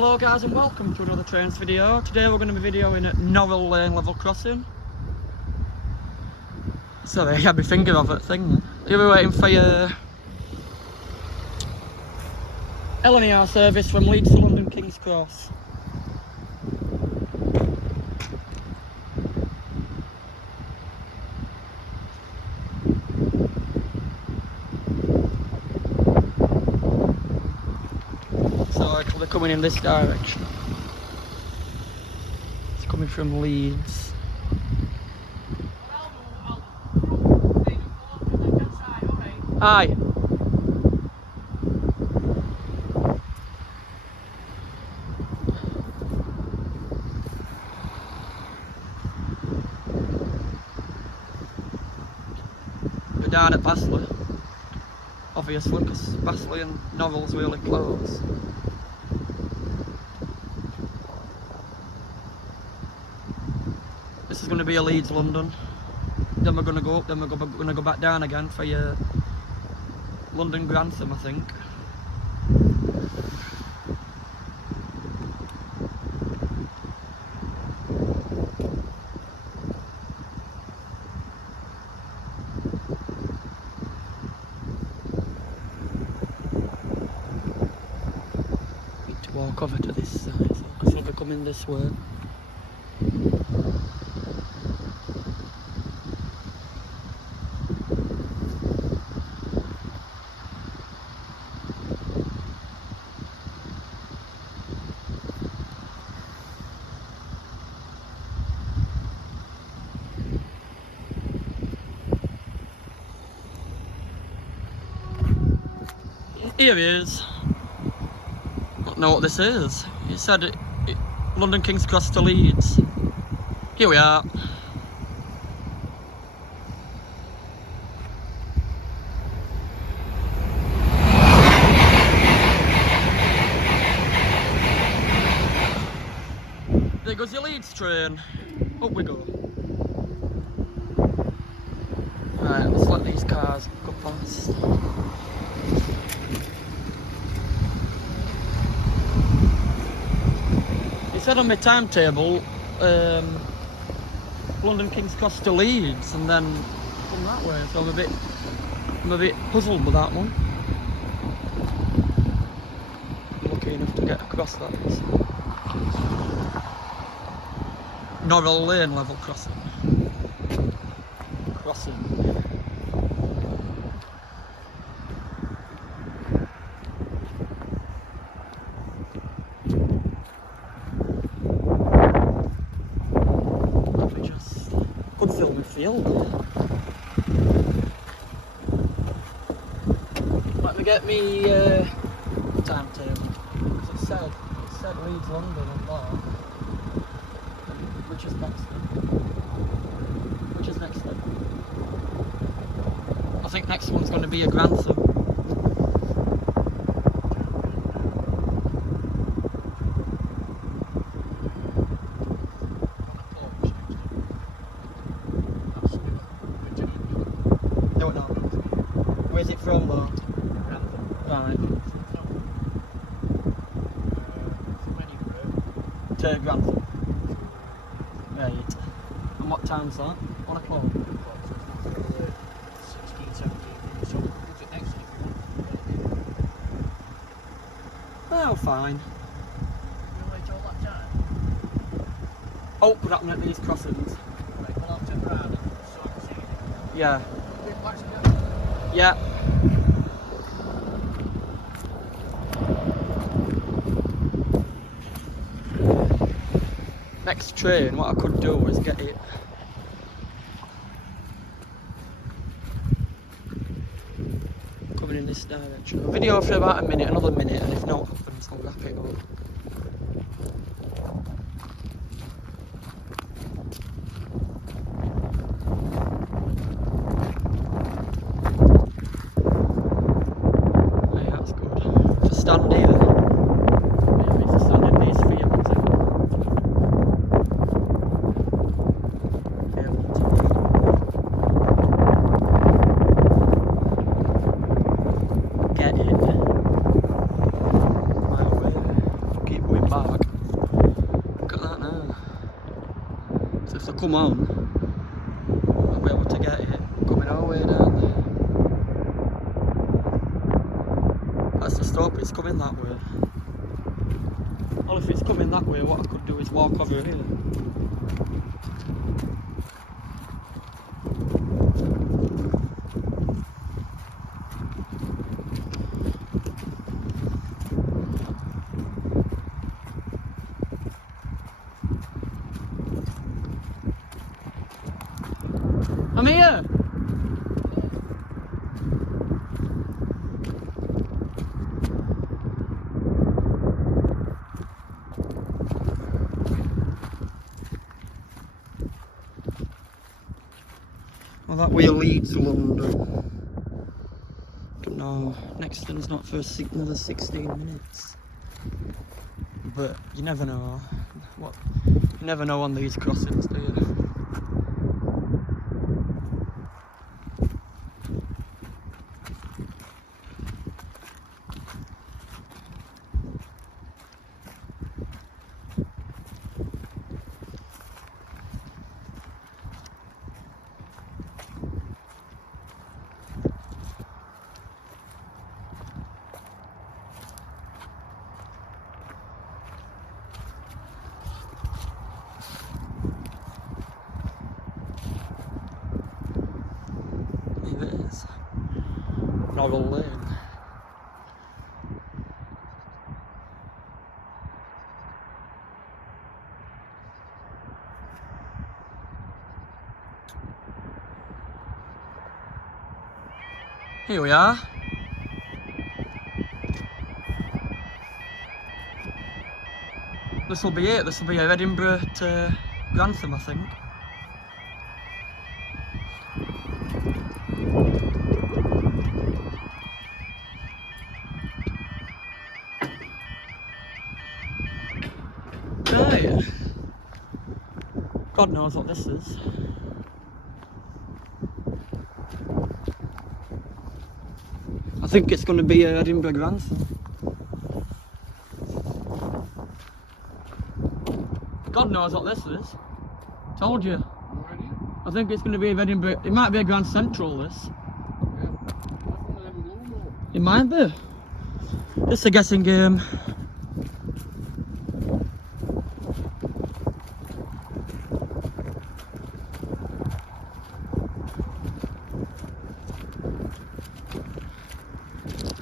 Hello guys and welcome to another trains video. Today we're going to be videoing at Norwell Lane level crossing. Sorry, I had my finger off that thing. You'll be waiting for your LNER service from Leeds to London King's Cross. So it'll be coming in this direction. It's coming from Leeds. Aye. We're down at Basley, obviously, because Basley and Norwell's really close. This is going to be a Leeds London. Then we're going to go up. Then we're going to go back down again for your London Grantham, I think. Need to walk over to this side, because I'll be coming this way. Here he is. I don't know what this is. He said London King's Cross to Leeds. Here we are. There goes your Leeds train. Up we go. Right, let's let these cars go past. It said on my timetable, London King's Cross to Leeds, and then come that way. So I'm a bit puzzled with that one. Lucky enough to get across that. Norwell Lane level crossing. Good filming field. Let me get me timetable. It said Leeds London on that. Which is next then? Which is next then? I think next one's going to be a Grantham. Where's it from though? Right. To Grantham. Right. And what time's that? 1 o'clock? 16, 17. So is it next if you want? Well, fine. You'll wait all that time? Oh, what happened at these crossings? Right, well I'll turn around and so I can see you. Yeah. Back to Yeah. Next train, what I could do is get it. Coming in this direction. I'll video for about a minute, another minute, and if not happens, I'll wrap it up. Hey, that's good. To stand here. Maybe to stand in these fields. Get it. My way. Keep going back. park. Look at that now. So if they come on, I'll be able to get it coming our way down there. That's the stop, it's coming that way. Well, if it's coming that way, what I could do is walk over here. I'm here! Well, that way leads to London. Don't know, next one's not for another 16 minutes. But you never know. You never know on these crossings, do you? Here it is. Norwell Lane. Here we are. This will be it. This will be our Edinburgh to Grantham, I think. Right. God knows what this is. I think it's going to be Edinburgh Grantham. God knows what this is. Told you. I think it's going to be Edinburgh. It might be a Grand Central, this. It might be. It's a guessing game.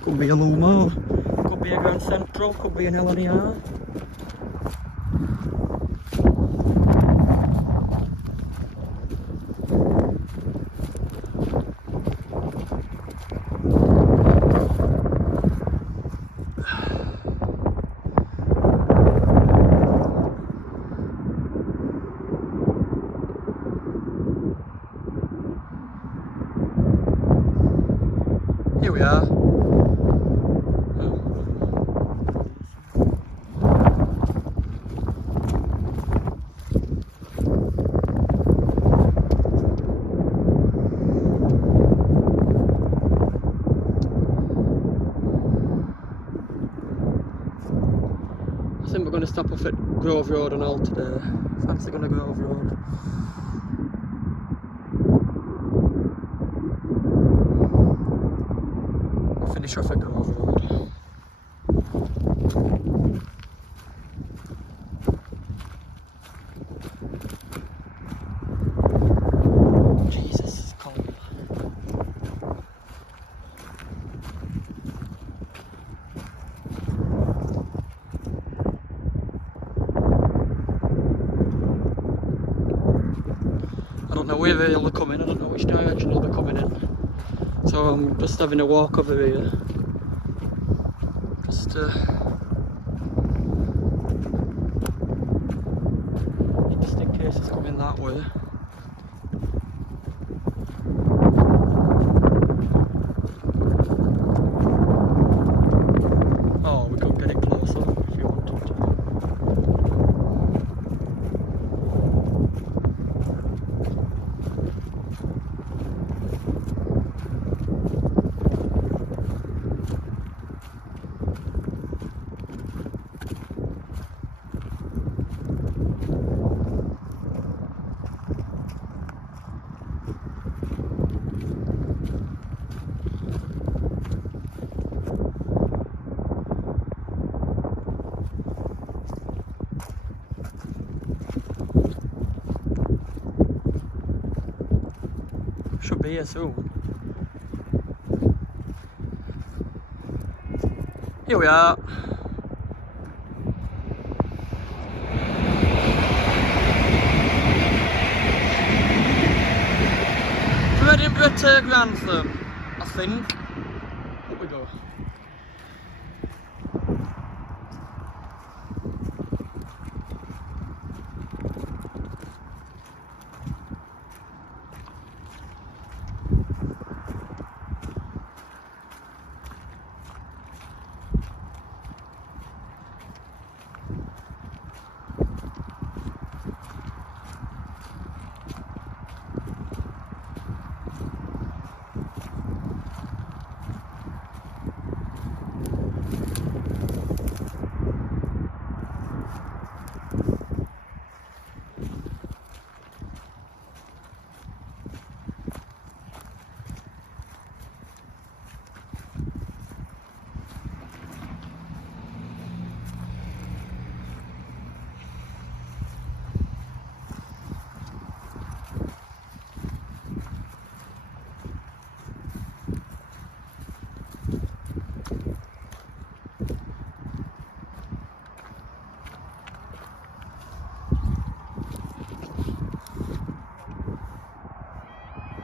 Could be a Lumo, could be a Grand Central, could be an LNER. Here we are. I think we're going to stop off at Grove Road and all today. Fancy going to Grove Road. We'll finish off at Grove Road. Jesus, it's cold. I don't know where they'll be coming, I don't know which direction they'll be coming in. So I'm just having a walk over here. Just just in case it's coming that way. Oh, we could get it closer if you wanted to. be here soon. Here we are. From Edinburgh to Grantham, I think. Up we go.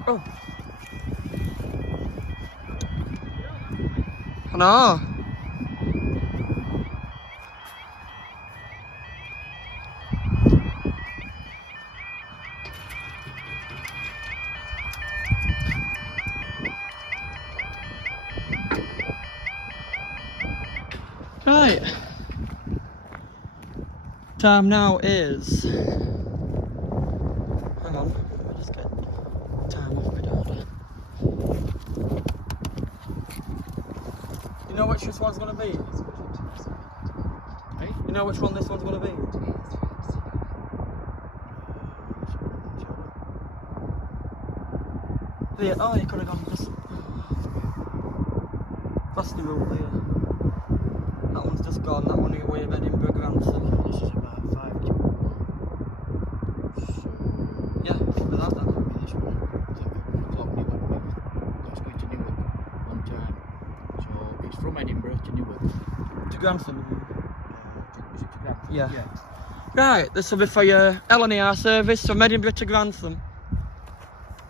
Oh. I know. Right. Time now is. Hang on, let me just get time off my dad. You know which this one's gonna be? Hey? You know which one this one's gonna be? Yeah, oh, you could have gone just past the road there. That one's just gone, that one away of Edinburgh Grantham. This is about 5 kilometres. Yeah, keep with that then. This one. O'clock Newark. That's going to Newark on time. So it's from Edinburgh to Newark. To Grantham. Is it to Grantham? Yeah. Right, this will be for your LNER service from Edinburgh to Grantham.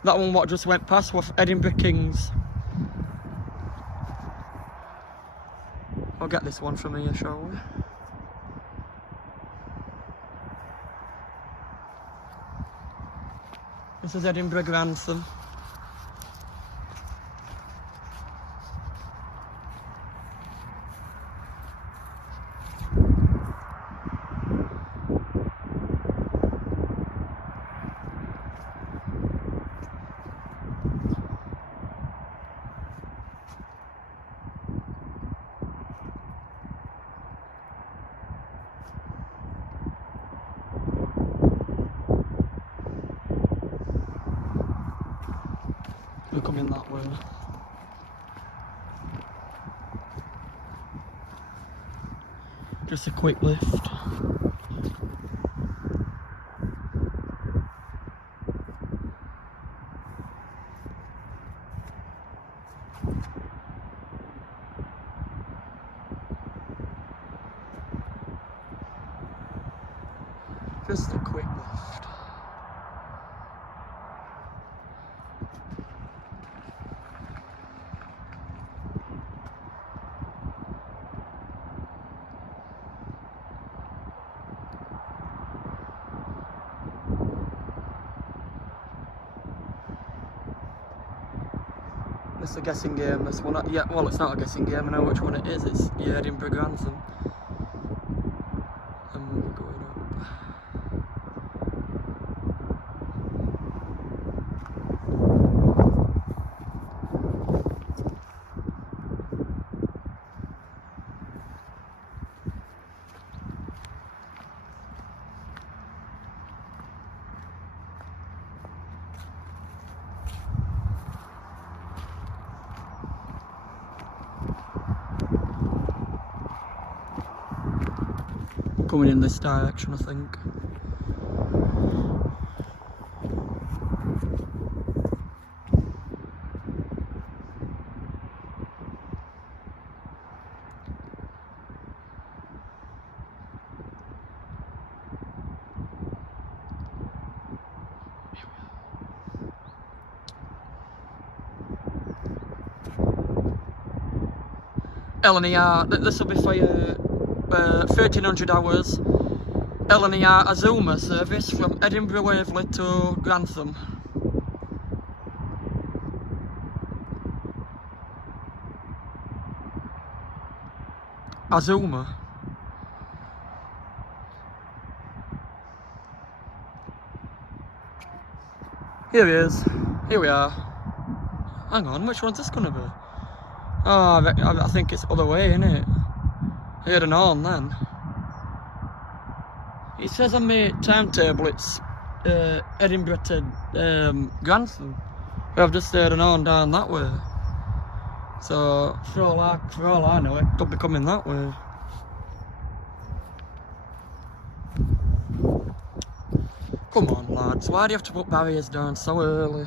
That one what just went past was Edinburgh Kings. I'll get this one from here, shall we? This is Edinburgh Grantham. We're coming that way. Just a quick lift. Just a quick lift. It's a guessing game, this one. Yeah, well, it's not a guessing game, I know which one it is. It's yeah, Edinburgh Grantham. And we're going up. Coming in this direction, I think. LNER, this will be for your 1300 hours LNER Azuma service from Edinburgh Waverley to Grantham. Azuma. Here he is. Here we are. Hang on, which one's this going to be? Oh, I think it's the other way, isn't it? Heard an horn then. It says on my timetable it's Edinburgh to Grantham. But I've just heard an horn down that way. So for all I know, it could be coming that way. Come on, lads, why do you have to put barriers down so early?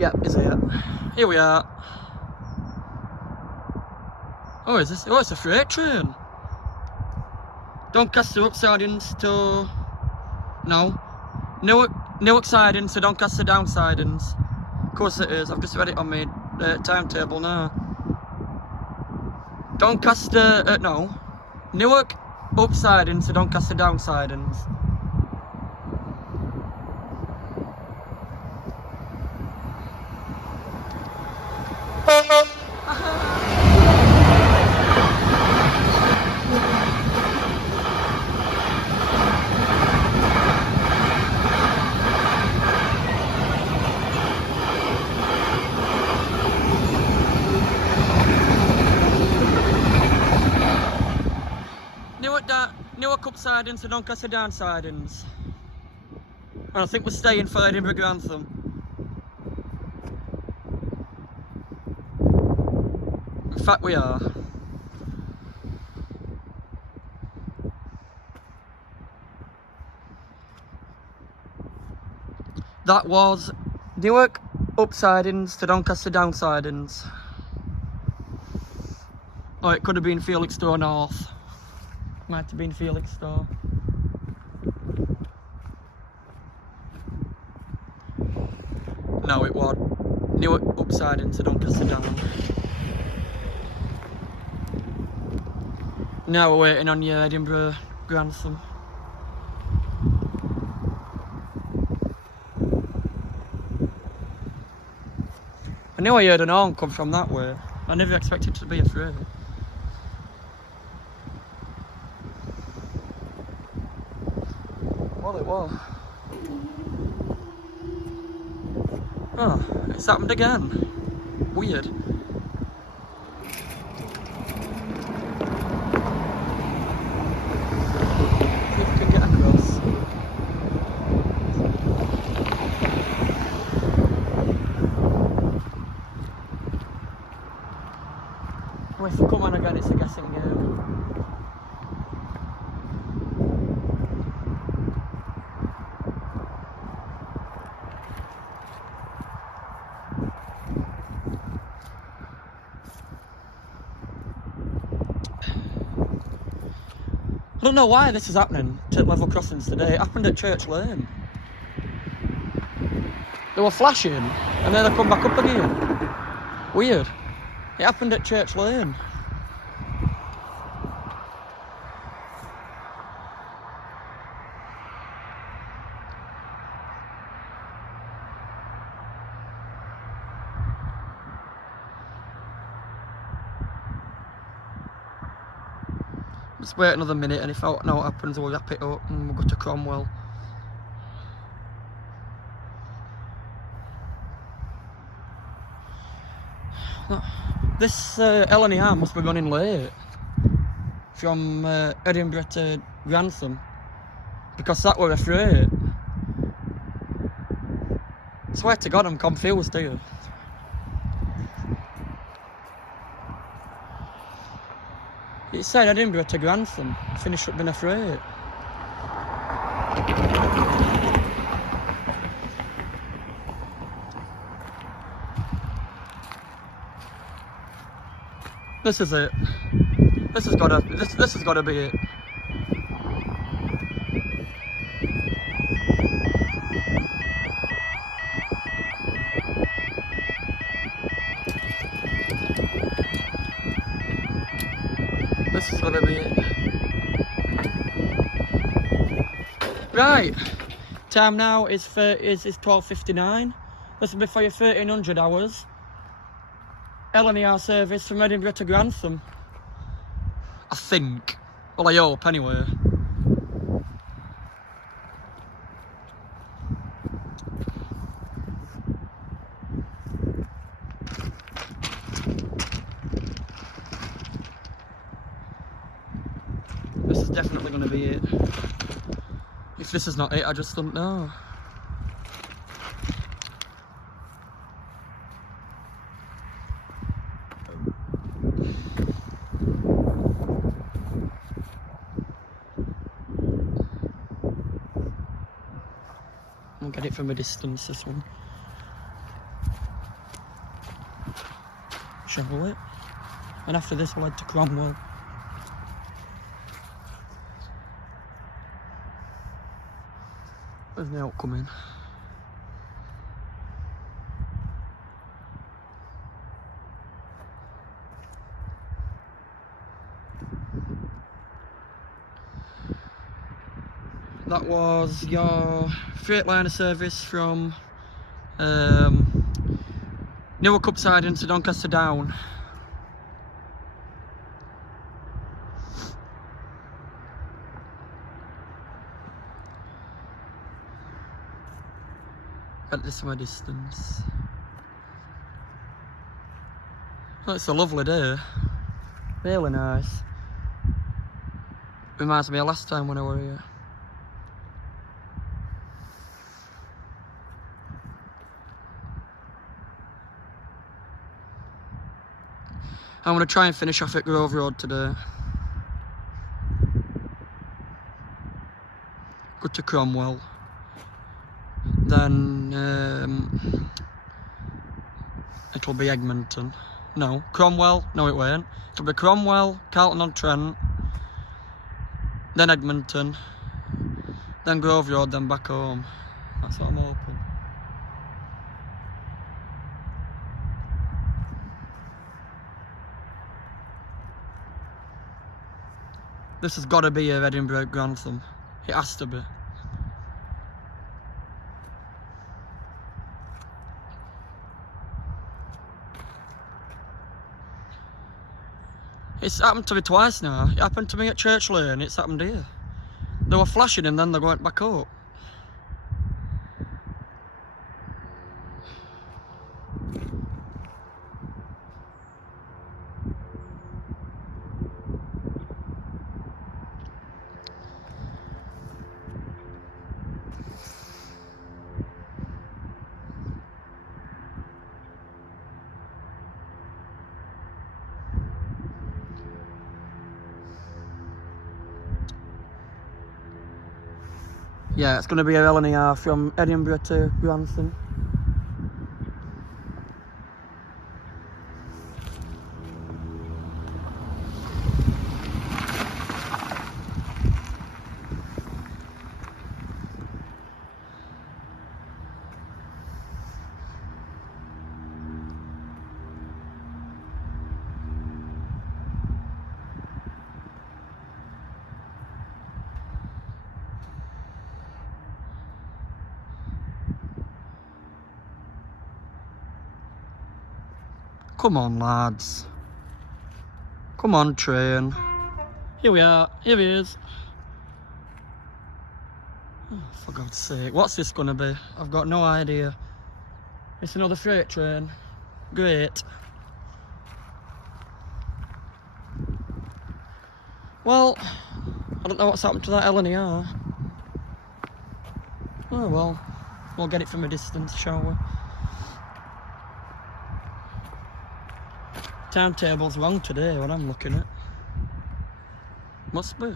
Yep, is it? Here we are. Oh, is this? Oh, it's a freight train. Doncaster up sidings to... No. Newark sidings to Doncaster down sidings. Of course it is. I've just read it on my timetable now. Doncaster... no. Newark up sidings to Doncaster down sidings. Newark up sidings to Doncaster down sidings. And I think we're staying for Edinburgh Grantham. In fact we are. That was Newark up sidings to Doncaster down sidings. Oh, it could have been Felixstowe North. Might have been Felixstowe. No, it was Newark up sidings to Doncaster down. Now we're waiting on your Edinburgh Grantham. I knew I heard an horn come from that way. I never expected it to be a freight. Well, it was. Oh, it's happened again. Weird. See if we can get across. Well, if we come on again, it's a guessing game. I don't know why this is happening to level crossings today. It happened at Church Lane. They were flashing and then they come back up again. Weird. It happened at Church Lane. Just wait another minute, and if I know what happens, we'll wrap it up and we'll go to Cromwell. This LNER must be running late from Edinburgh to Grantham, because that were a freight. I swear to God, I'm confused here. It said Edinburgh to Grantham, finished up being a freight. This is it. This has gotta be it. This has gotta be it. Right. Time now is 12:59. This will be for your 1300 hours. LNER service from Edinburgh to Grantham. I think. Well, I hope anyway. This is definitely going to be it. If this is not it, I just don't know. I'll get it from a distance, this one. Shovel it. And after this we'll head to Cromwell. There's no coming. That was your Freightliner service from Newark upside into Doncaster down. At this from a distance. Oh, it's a lovely day. Really nice. Reminds me of last time when I were here. I'm going to try and finish off at Grove Road today. Go to Cromwell. Then it'll be Egmonton. No, Cromwell. No, it won't. It'll be Cromwell, Carlton-on-Trent, then Egmonton, then Grove Road, then back home. That's what I'm hoping. This has got to be a Edinburgh Grantham. It has to be. It's happened to me twice now. It happened to me at Church Lane, it's happened here. They were flashing and then they went back up. Yeah, it's going to be a LNER from Edinburgh to Grantham. Come on, lads. Come on, train. Here we are. Here he is. Oh, for God's sake. What's this going to be? I've got no idea. It's another freight train. Great. Well, I don't know what's happened to that LNER. Oh well. We'll get it from a distance, shall we? Timetable's wrong today, what I'm looking at. Must be.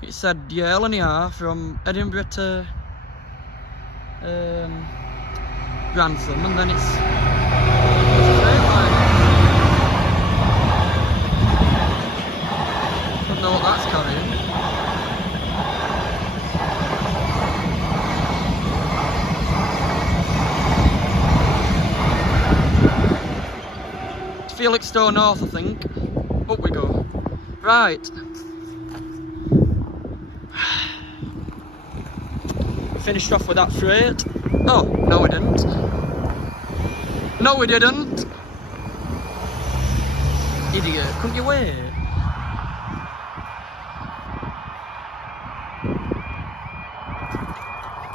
It said, yeah, LNER from Edinburgh to Grantham, and then it's straight line. carrying. It's Felixstowe North, I think. Up we go. Right. Finished off with that freight. Oh, no we didn't. No we didn't. Idiot, couldn't you wait?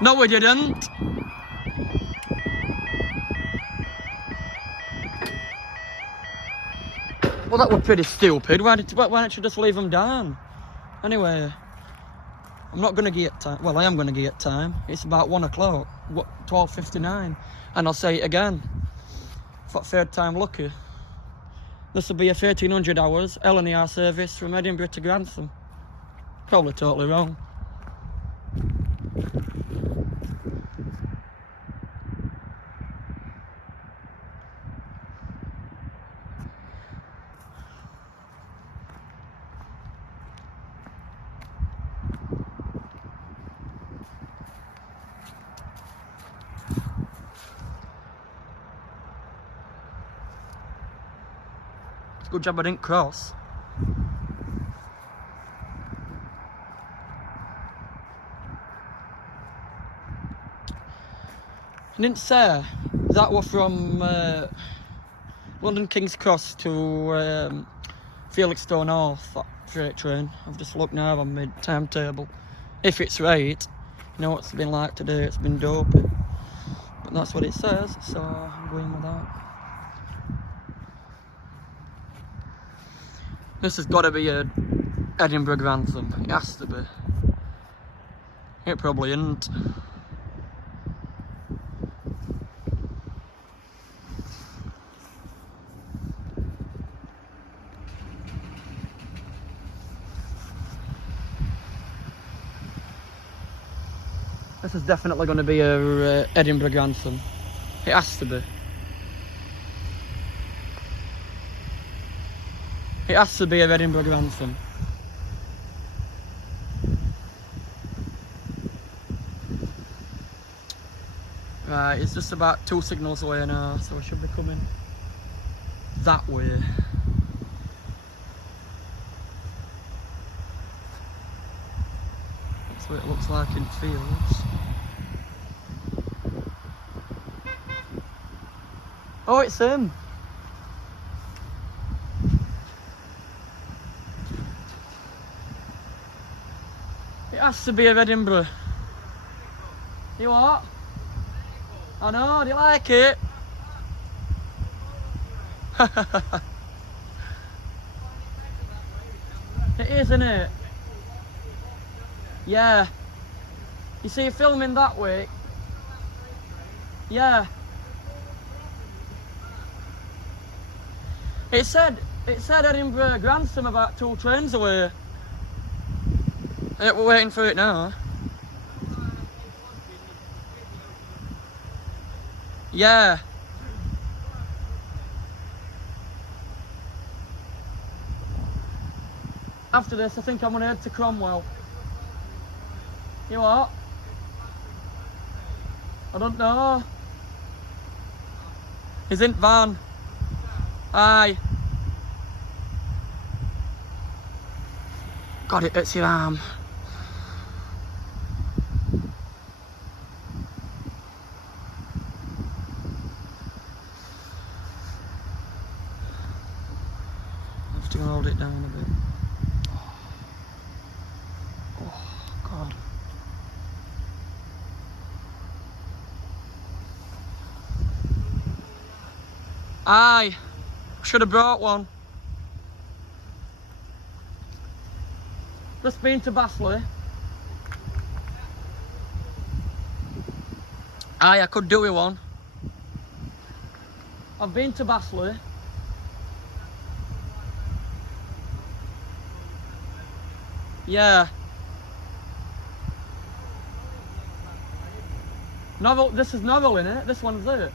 No we didn't. Well, that was pretty stupid. Why didn't you just leave them down? Anyway, I'm not going to get time. Well, I am going to get time. It's about 1 o'clock, 12:59. And I'll say it again. For third time lucky. This will be a 1300 hours LNER service from Edinburgh to Grantham. Probably totally wrong. Good job I didn't cross. I didn't say that was from London King's Cross to Felixstowe North, that freight train. I've just looked now on my timetable. If it's right, you know what it's been like today, it's been dopey. But that's what it says, so I'm going with that. This has got to be a Edinburgh Grantham. It has to be. It probably isn't. This is definitely going to be a Edinburgh Grantham. It has to be. It has to be a Edinburgh Grantham. Right, it's just about 2 signals away now, so I should be coming that way. That's what it looks like in fields. Oh, it's him. It has to be of Edinburgh. You what? I know, do you like it? It is, isn't it? Yeah. You see, you're filming that way. Yeah. It said Edinburgh Grantham about 2 trains away. Yeah, we're waiting for it now. Yeah. After this, I think I'm gonna head to Cromwell. You what? I don't know. He's in van. Aye. God, it hurts your arm. I have to hold it down a bit. Oh, God. Aye. Should have brought one. Just been to Bassley. Aye, I could do with one. I've been to Bassley. Yeah. Norwell, this is Norwell, innit? This one's it.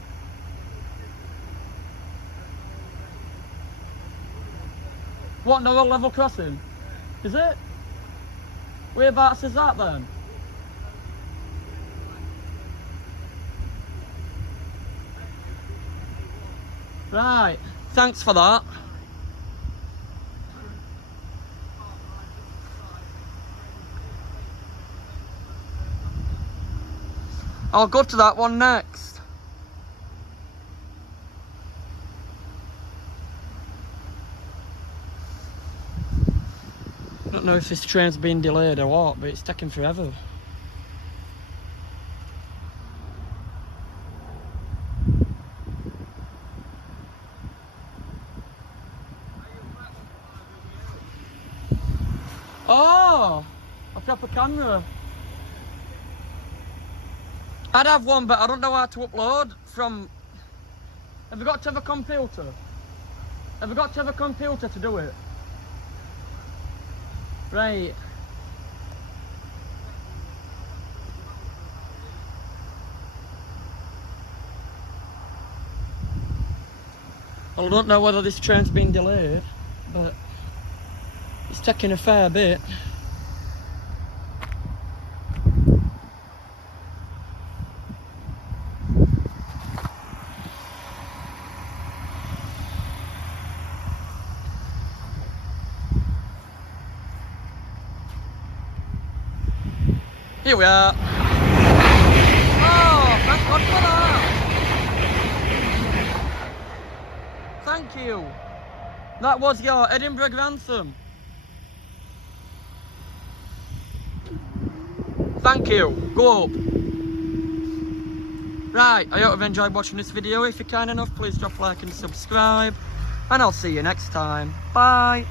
What, Norwell level crossing? Is it? Whereabouts is that then? Right, thanks for that. I'll go to that one next. I don't know if this train's been delayed or what, but it's taking forever. Oh, a proper camera. I'd have one, but I don't know how to upload from... Have you got to have a computer? Have you got to have a computer to do it? Right. Well, I don't know whether this train's been delayed, but it's taking a fair bit. Here we are. Oh, thank God for that. Thank you. That was your Edinburgh anthem. Thank you. Go up. Right, I hope you've enjoyed watching this video. If you're kind enough, please drop a like and subscribe. And I'll see you next time. Bye.